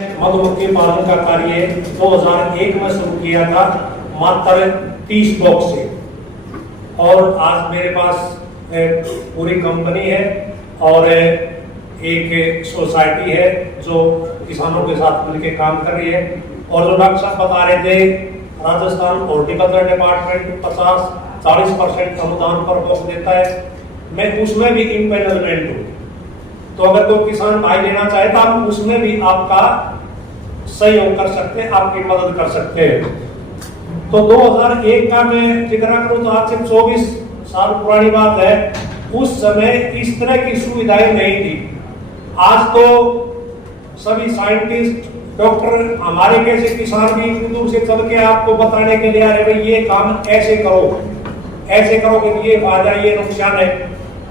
मधुमक्खी पालन का कार्य 2001 में शुरू किया था, मात्र 30 बॉक्स से। और आज मेरे पास पूरी कंपनी है और एक सोसाइटी है जो किसानों के साथ मिलकर काम कर रही है। और जो डॉक्टर साहब बता रहे थे, राजस्थान हॉर्टिकल्चर डिपार्टमेंट 50-40% अनुदान पर बॉक्स देता है, मैं उसमें भी इम्पेनलमेंट हूँ। तो अगर कोई किसान भाई लेना चाहे तो आप उसमें भी आपका सहयोग कर सकते हैं, आपकी मदद कर सकते हैं। तो 2001 का मैं जिक्र करूं तो आज से 24 साल पुरानी बात है। उस समय इस तरह की सुविधाएं नहीं थी। आज तो सभी साइंटिस्ट, डॉक्टर, हमारे कैसे किसान भी दूर से चल के आपको बताने के लिए आ रहे भाई ये काम ऐसे करो, ऐसे करोगे तो ये फायदा, ये नुकसान है।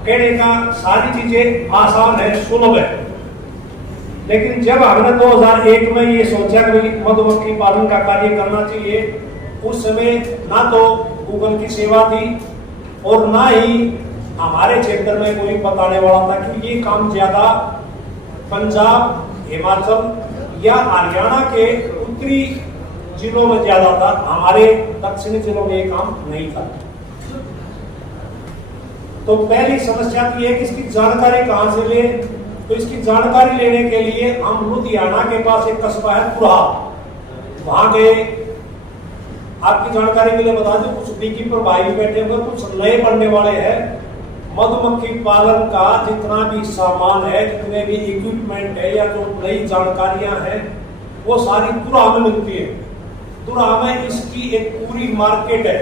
कहने का सारी चीजें आसान है, सुलभ है। लेकिन जब हमने 2001 में ये सोचा कि मधुमक्खी पालन का कार्य करना चाहिए, उस समय ना तो गूगल की सेवा थी और ना ही हमारे क्षेत्र में कोई बताने वाला था, कि ये काम ज्यादा पंजाब, हिमाचल या हरियाणा के उत्तरी जिलों में ज्यादा था, हमारे दक्षिणी जिलों में ये काम नहीं था। तो पहली समस्या तो ये कि इसकी जानकारी कहां से ले। तो इसकी जानकारी लेने के लिए हम लुधियाना के पास एक कस्बा है पुरा, वहां गए। आपकी जानकारी के लिए बता दूं, कुछ बीकीपर भाई बैठे हुए, कुछ नए पढ़ने वाले हैं। मधुमक्खी पालन का जितना भी सामान है, जितने भी इक्विपमेंट है या जो नई जानकारियां हैं, वो सारी तुरा में मिलती है। तुरा में इसकी एक पूरी मार्केट है।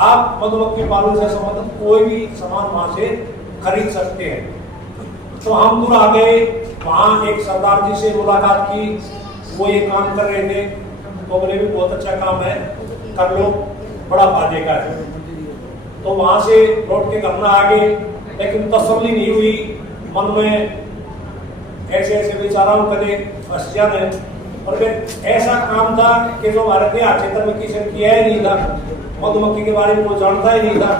आप मधुमक्खी पालन से संबंधित कोई भी सामान वहां से खरीद सकते हैं। तो हम दूर आ गए, वहां एक सरदार जी से मुलाकात की, वो ये काम कर रहे थे। तो बोले भी बहुत अच्छा काम है, कर लो, बड़ा फायदे का है। तो वहां से लौट के करना आ गए, लेकिन तसल्ली नहीं हुई मन में। ऐसे ऐसे विचारों कदे फंस जाने। और फिर ऐसा काम था कि जो हमारे क्षेत्र में किसी ने किया ही नहीं था, मधुमक्खी के बारे में कोई जानता ही नहीं था।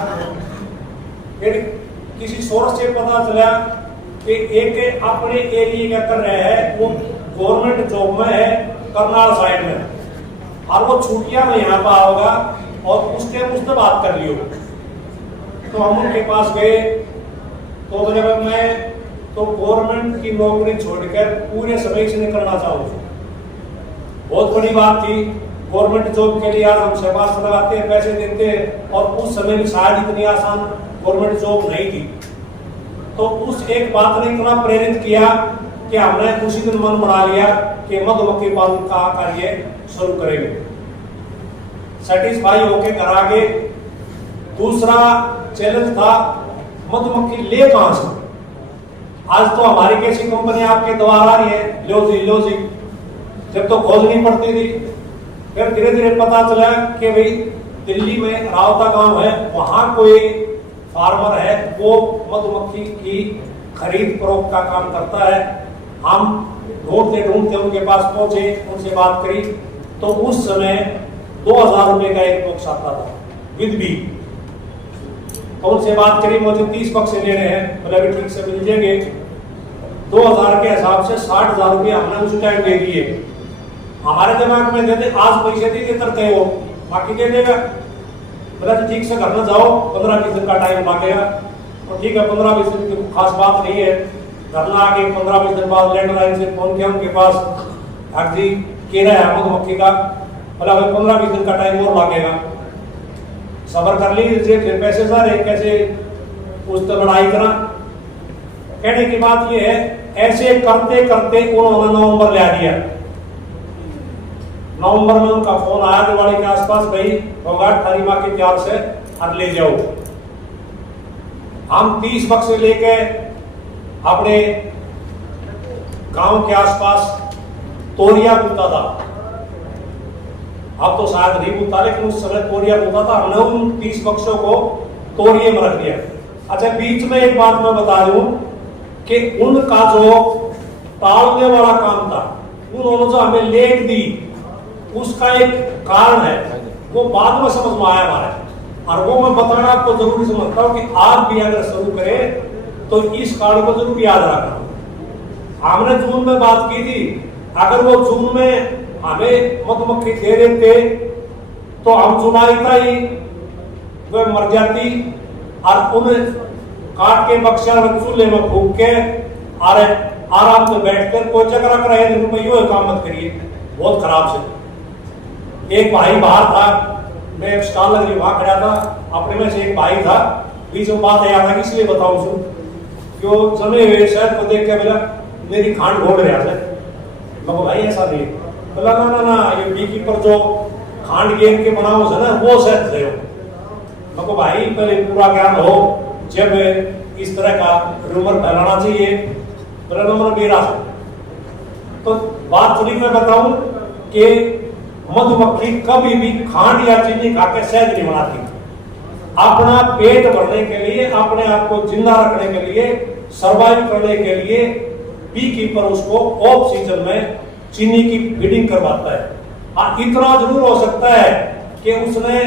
फिर किसी सोर्स से पता चला कि एक अपने एरिया का कर रहे हैं, वो गवर्नमेंट जॉब में है करनाल साइड में, और वो छुट्टियां में यहाँ पर होगा और उसके मुझसे बात कर लियो। तो हम उनके पास गए। तो बोले मैं तो गवर्नमेंट की नौकरी छोड़कर पूरे समय से करना चाहूँ। बहुत बड़ी बात थी। गवर्नमेंट जॉब के लिए आज हम शहबाज लगाते हैं, पैसे देते हैं, और उस समय भी शायद इतनी आसान गवर्नमेंट जॉब नहीं थी। तो उस एक बात ने इतना प्रेरित किया कि हमने उसी दिन मन बना लिया कि मधुमक्खी पालन का कार्य शुरू करेंगे। सेटिस्फाई होके घर आ गए। दूसरा चैलेंज था मधुमक्खी ले कहां से। आज तो हमारी कैसी कंपनी आपके द्वार आ रही है, लो जी, जब तो खोजनी पड़ती थी। फिर धीरे धीरे पता चला कि भाई दिल्ली में रावता गांव है, वहां कोई फार्मर है, वो मधुमक्खी की खरीद फरोख्त का काम करता है। हम ढूंढते उनके पास पहुंचे, उनसे बात करी। तो उस समय 2000 रुपए का एक बॉक्स आता था विद बी। तो उनसे बात करी, मुझे 30 बक्से लेने हैं, बोले भी ठीक से मिल जाएंगे। 2000 के हिसाब से 60,000 रुपये हमने उस टाइम दे दिए। हमारे दिमाग में कहते आज पैसे दे करते हो, बाकी दे देगा। बोला तो ठीक से घर में जाओ, 15-20 दिन का टाइम लगेगा। तो ठीक है, 15-20 दिन की खास बात नहीं है। घर में आगे 15-20 दिन बाद लैंडलाइन से फोन किया उनके पास, हाँ जी कह रहा है मधुमक्खी का। बोला भाई 15-20 दिन का टाइम और लगेगा, सबर कर लीजिए। फिर पैसे सारे कैसे उस तो लड़ाई करा। कहने की बात यह है, ऐसे करते करते उन्होंने नवंबर ले दिया। नवंबर में उनका फोन आया दिवाली के आसपास, भाई होगा 18 माह के प्यार से अब ले जाओ। हम 30 बक्से लेके अपने गांव के आसपास तोरिया बूता था। अब तो शायद नहीं बूता, लेकिन उस समय तोरिया बूता था। हमने उन 30 बक्सों को तोरिये में रख दिया। अच्छा, बीच में एक बात मैं बता दूं कि उनका जो टालने वाला काम था, उन्होंने जो हमें लेट दी, उसका एक कारण है, वो बाद में समझ में आया हमारे। और वो मैं बताना आपको जरूरी समझता हूँ कि आप भी अगर शुरू करें तो इस कारण को जरूर याद रखना। हमने जून में बात की थी अगर वो जून में हमें मधुमक्खी दे देते तो हम जुलाई का ही वह मर जाती और उन काट के बक्सा चूल्हे में फूक के और आराम से बैठकर कोई चक्कर कराए रुपये काम मत करिए, बहुत खराब से। एक भाई बाहर था, मैं स्टॉल लग रही वहां खड़ा था, अपने में से एक भाई था, बीच में बात आया था, इसलिए बताऊं कि वो जमे हुए शहद को देख के बोला मेरी खांड घोड़ रहा है। मैं भाई ऐसा नहीं, बोला ना ना ना, ये बी कीपर जो खांड गेम के बनाओ है ना वो शहद दे। मैं भाई पहले पूरा ज्ञान हो, जब इस तरह का रूमर फैलाना चाहिए मेरा। तो बात थोड़ी मैं बताऊं कि मधुमक्खी कभी भी खांड या चीनी खाकर शहद नहीं बनाती। अपना पेट भरने के लिए, अपने आप को जिंदा रखने के लिए, सर्वाइव करने के लिए बी कीपर उसको ऑफ सीजन में चीनी की फीडिंग करवाता है। हाँ, इतना जरूर हो सकता है कि उसने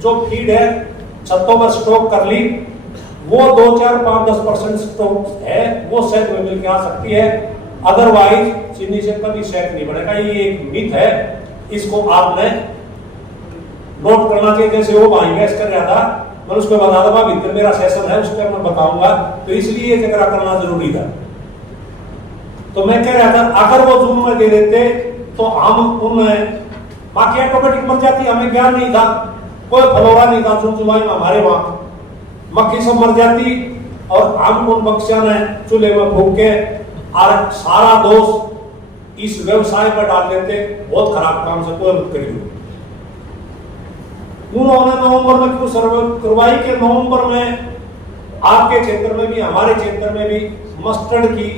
जो फीड है छत्तों में स्टॉक कर ली, वो 2, 4, 5, 10% स्टॉक है, वो शहद में मिलकर आ सकती है। अदरवाइज चीनी से कभी शहद नहीं बनेगा। ये एक मिथ है, इसको आपने नोट करना चाहिए। जैसे वो भाई गैस कर रहा था, मैं उसको बता दूंगा, भीतर मेरा सेशन है उसके मैं बताऊंगा, तो इसलिए ये चक्रा करना जरूरी था। तो मैं कह रहा था अगर वो जून में दे देते तो हम उनमें बाकी ऑटोमेटिक मर जाती, हमें ज्ञान नहीं था, कोई फलोरा नहीं था जून जुलाई में हमारे वहां, मक्खी सब मर जाती और हम उन बक्सिया ने चूल्हे में फूक के और सारा दोष इस व्यवसाय पर डाल देते। बहुत खराब काम से कोई मत करिए। उन्होंने नवंबर में क्यों सर्वे करवाई कि नवंबर में आपके क्षेत्र में भी हमारे क्षेत्र में भी मस्टर्ड की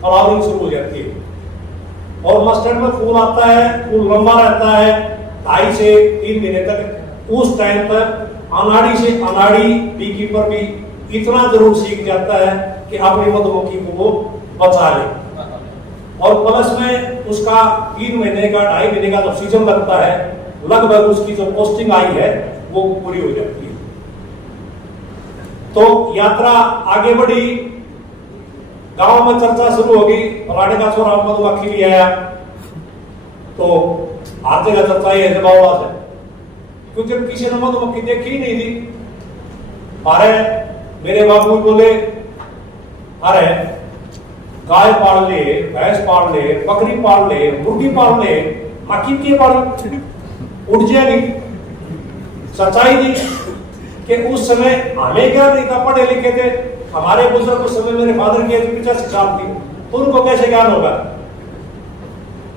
फ्लावरिंग शुरू हो जाती है और मस्टर्ड में फूल आता है, फूल लंबा रहता है 2.5 से 3 महीने तक। उस टाइम पर अनाड़ी से अनाड़ी बी कीपर भी इतना जरूर सीख जाता है कि अपनी मधुमक्खी को वो बचा ले। और प्लस में उसका 3 महीने का 2.5 महीने का जो सीजन लगता है, लगभग उसकी जो पोस्टिंग आई है वो पूरी हो जाती है। तो यात्रा आगे बढ़ी, गांव में चर्चा शुरू होगी, फलाने का छोरा मधुमक्खी भी आया, तो आते का चर्चा ये है बाबा से, क्योंकि जब किसी ने मधुमक्खी देखी ही नहीं थी। अरे मेरे बाबू बोले अरे गाय पाल ले, भैंस पाल ले, बकरी पाल ले, मुर्गी पाल ले, मक्खी की पाल उड़ जाएगी। सच्चाई थी कि उस समय हमें क्या नहीं था, पढ़े लिखे थे, हमारे बुजुर्ग उस समय मेरे फादर की एज 85 साल थी, तो उनको कैसे ज्ञान होगा।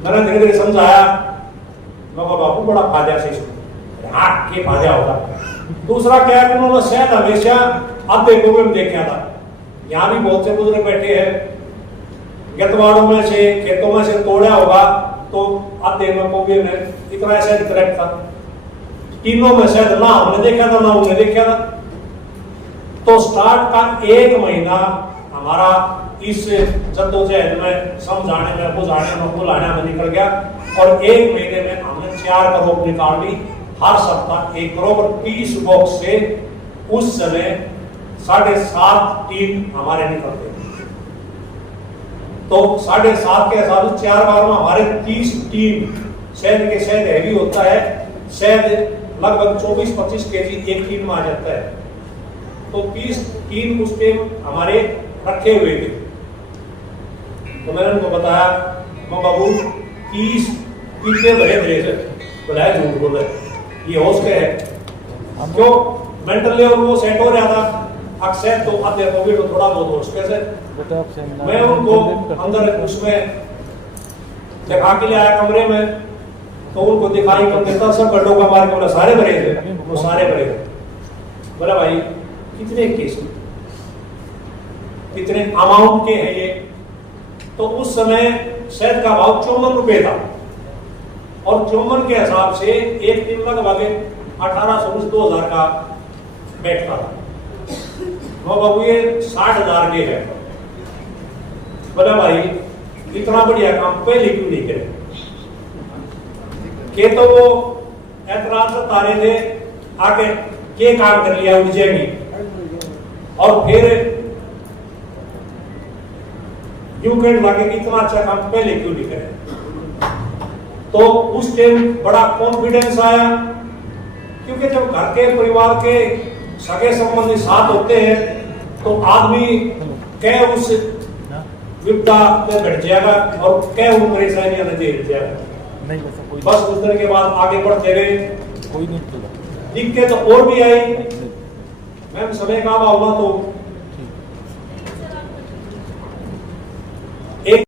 मैंने धीरे धीरे समझाया, मैं बाबू बड़ा फायदा से हाँ के फायदा होगा। दूसरा क्या है, उन्होंने शहद हमेशा आधे कुएं में देखा था। यहाँ भी बहुत से बुजुर्ग बैठे हैं, गतवाड़ों में से खेतों में से तोड़ा होगा तो आधे में कुएं में इतना शहद करेक्ट था। तीनों में शहद ना हमने देखा था ना उन्हें देखा था। तो स्टार्ट का 1 महीना हमारा इस जद्दोजहद में समझाने में, बुझाने में, बुलाने में निकल गया और 1 महीने में हमने 4 करोड़ निकाल ली। हर सप्ताह 1 करोड़ 30 बॉक्स से उस समय 7.5 टीम हमारे निकलते थे। तो 7.5 के हिसाब से 4 बार में हमारे 30 टीम, शहद के शहद हैवी होता है, शहद लगभग 24-25 केजी एक टीम में आ जाता है। तो 30 टीम उस टाइम हमारे रखे हुए थे। तो मैंने उनको बताया, मैं बाबू 30 पीते भरे थे से बुलाया, झूठ बोल रहे, ये होश के है क्यों मेंटल लेवल वो सेट हो रहा था। अक्सर तो आते तो थोड़ा बहुत होश कैसे मैं उनको अंदर उसमें दिखा के ले आया कमरे में, तो उनको दिखाई कर देता, सब गड्ढों का मार के बोला सारे भरे थे, वो सारे भरे थे। बोला भाई कितने केस, कितने अमाउंट के हैं ये। तो उस समय शहद का भाव 54 रुपए था और 54 के हिसाब से एक टीम लगभग 1800-2000 का बैठता था। वो बाबू ये 60,000 के है। बोला भाई इतना बढ़िया काम पहले क्यों नहीं करे के। तो वो ऐतराज तारे थे आके के काम कर लिया उड़ जाएगी। और फिर यूं कहने लगे कि इतना अच्छा काम पहले क्यों नहीं करे। तो उस टाइम बड़ा कॉन्फिडेंस आया, क्योंकि जब घर के परिवार के सगे संबंधी साथ होते हैं तो आदमी कह उस विपदा में घट जाएगा और कह उन परेशानियां में झेल जाएगा। बस उस तरह के बाद आगे बढ़ते गए, दिक्कत तो और भी आई। मैम समय का होगा तो